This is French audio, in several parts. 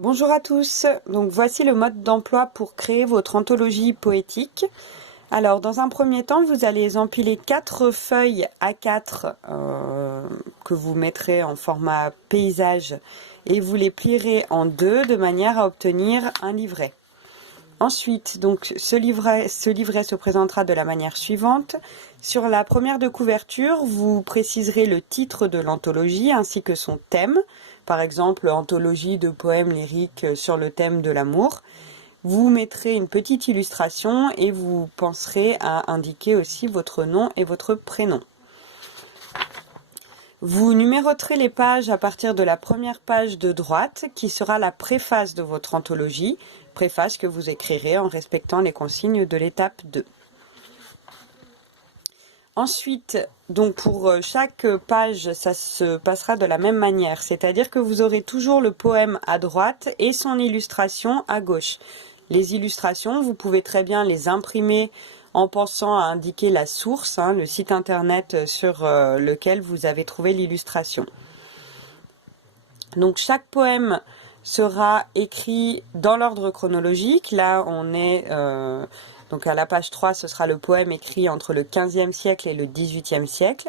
Bonjour à tous, donc voici le mode d'emploi pour créer votre anthologie poétique. Alors dans un premier temps, vous allez empiler 4 feuilles A4 que vous mettrez en format paysage et vous les plierez en deux de manière à obtenir un livret. Ensuite, donc, ce livret se présentera de la manière suivante. Sur la première de couverture, vous préciserez le titre de l'anthologie ainsi que son thème. Par exemple, anthologie de poèmes lyriques sur le thème de l'amour. Vous mettrez une petite illustration et vous penserez à indiquer aussi votre nom et votre prénom. Vous numéroterez les pages à partir de la première page de droite qui sera la préface de votre anthologie, préface que vous écrirez en respectant les consignes de l'étape 2. Ensuite, donc pour chaque page, ça se passera de la même manière, c'est-à-dire que vous aurez toujours le poème à droite et son illustration à gauche. Les illustrations, vous pouvez très bien les imprimer en pensant à indiquer la source, le site internet sur lequel vous avez trouvé l'illustration. Donc chaque poème sera écrit dans l'ordre chronologique. Là, on est donc à la page 3, ce sera le poème écrit entre le 15e siècle et le 18e siècle.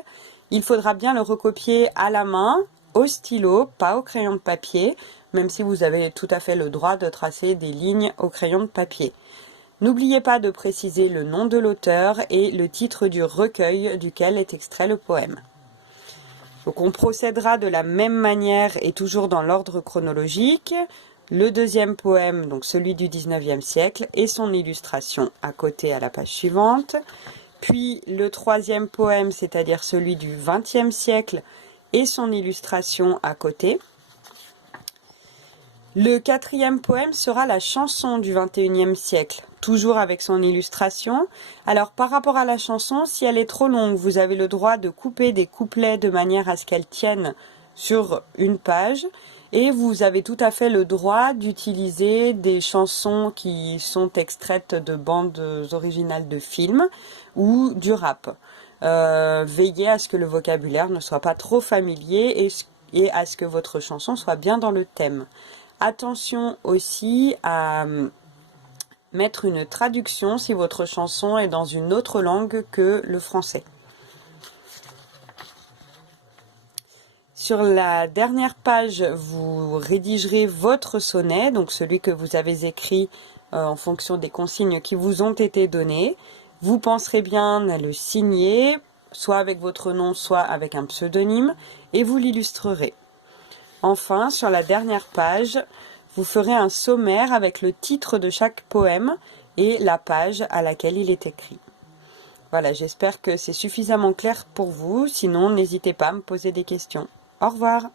Il faudra bien le recopier à la main, au stylo, pas au crayon de papier, même si vous avez tout à fait le droit de tracer des lignes au crayon de papier. N'oubliez pas de préciser le nom de l'auteur et le titre du recueil duquel est extrait le poème. Donc on procédera de la même manière et toujours dans l'ordre chronologique. Le deuxième poème, donc celui du 19e siècle, et son illustration à côté à la page suivante. Puis le troisième poème, c'est-à-dire celui du 20e siècle, et son illustration à côté. Le quatrième poème sera la chanson du 21e siècle, toujours avec son illustration. Alors par rapport à la chanson, si elle est trop longue, vous avez le droit de couper des couplets de manière à ce qu'elle tienne sur une page. Et vous avez tout à fait le droit d'utiliser des chansons qui sont extraites de bandes originales de films ou du rap. Veillez à ce que le vocabulaire ne soit pas trop familier et à ce que votre chanson soit bien dans le thème. Attention aussi à mettre une traduction si votre chanson est dans une autre langue que le français. Sur la dernière page, vous rédigerez votre sonnet, donc celui que vous avez écrit en fonction des consignes qui vous ont été données. Vous penserez bien à le signer, soit avec votre nom, soit avec un pseudonyme, et vous l'illustrerez. Enfin, sur la dernière page, vous ferez un sommaire avec le titre de chaque poème et la page à laquelle il est écrit. Voilà, j'espère que c'est suffisamment clair pour vous. Sinon, n'hésitez pas à me poser des questions. Au revoir.